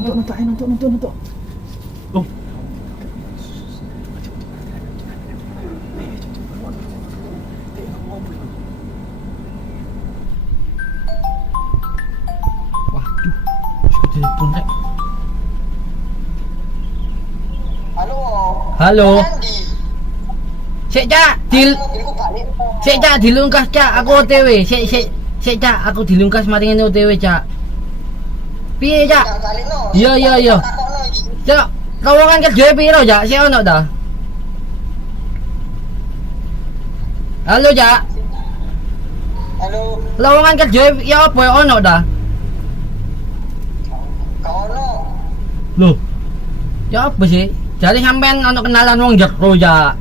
Nonton. Oh. Waduh, suka telepon rek. Halo. Sik Cak, Sik Cak dilungkas Cak, aku OTW. Sik Cak, aku dilungkas mari ngene OTW Cak. Piye Cak? Iya. Cak, lowongan kerja piro Cak? Sik ono ta? Halo Cak. Halo. Lowongan kerja ya apa ya ono ta? Ono. Loh. Ya apa sih? Jadi sampean ono kenalan wong jero Cak.